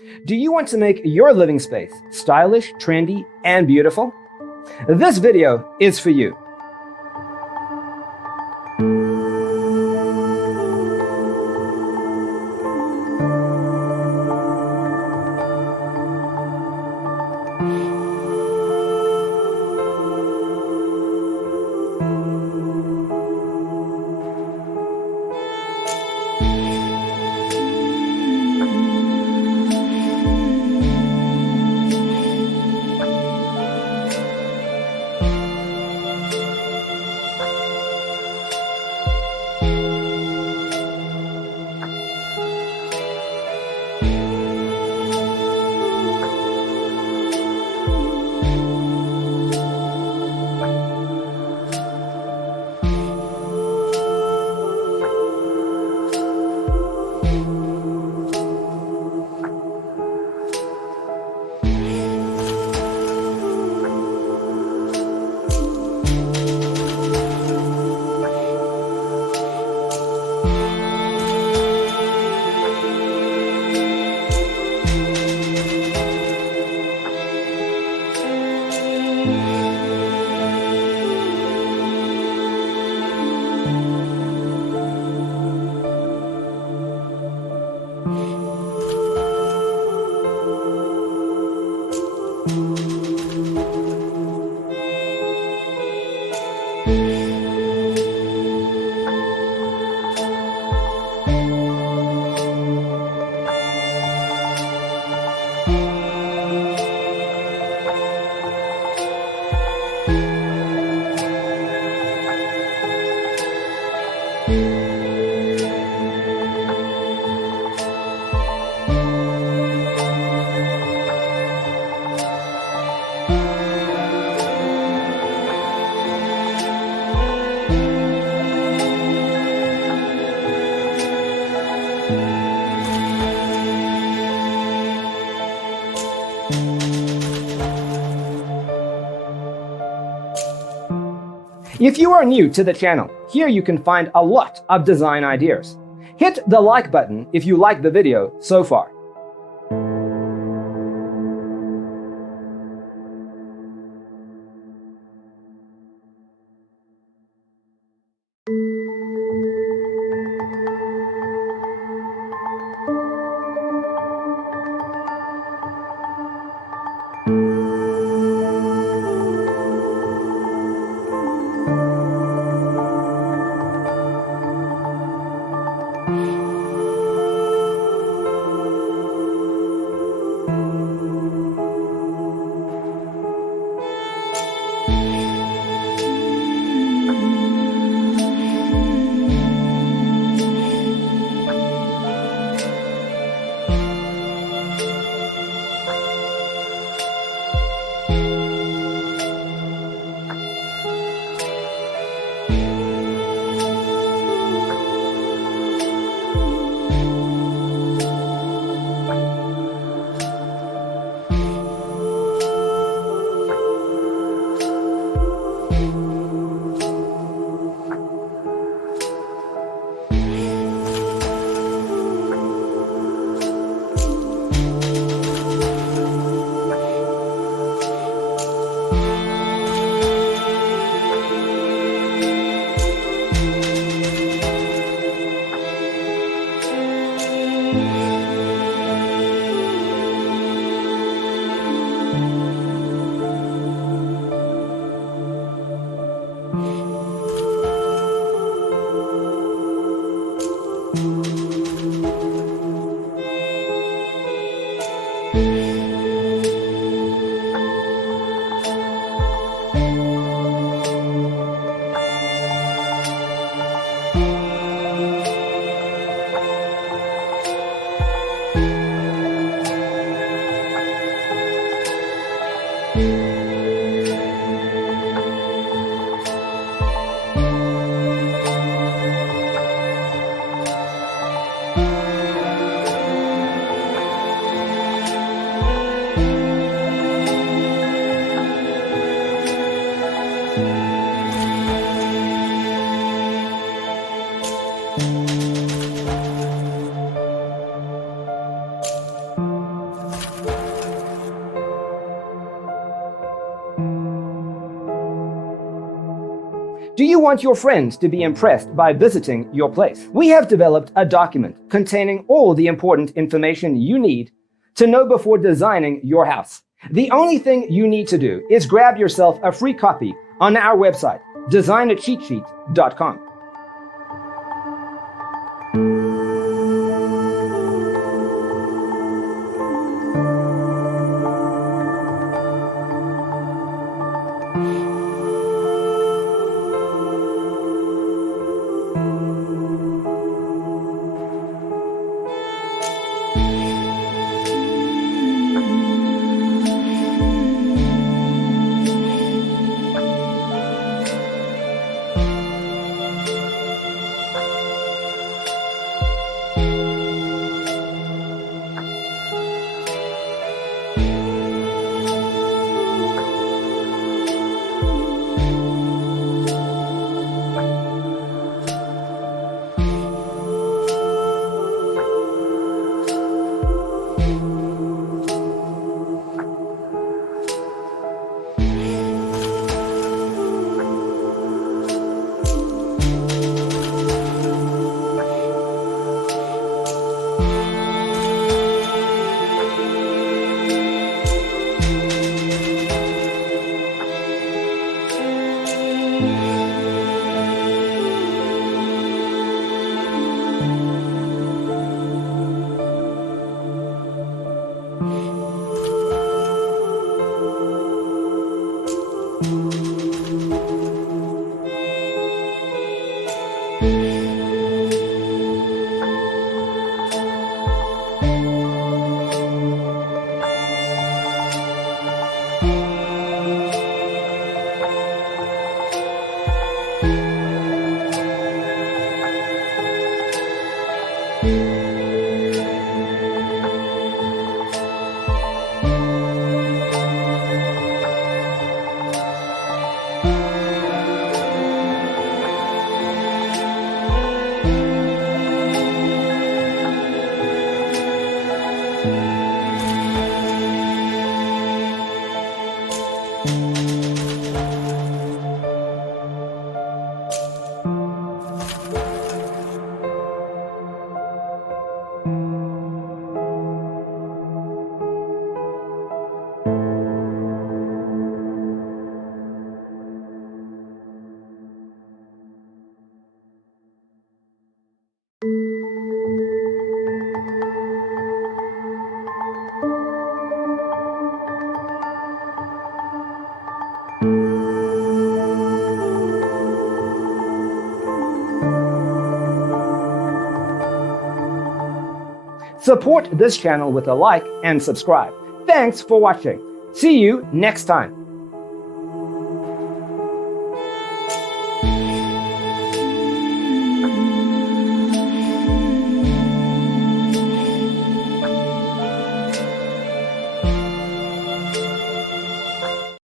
Do you want to make your living space stylish, trendy, and beautiful? This video is for you. If you are new to the channel, here you can find a lot of design ideas. Hit the like button if you like the video so far. Do you want your friends to be impressed by visiting your place? We have developed a document containing all the important information you need to know before designing your house. The only thing you need to do is grab yourself a free copy on our website, designacheatsheet.com. Support this channel with a like and subscribe. Thanks for watching. See you next time.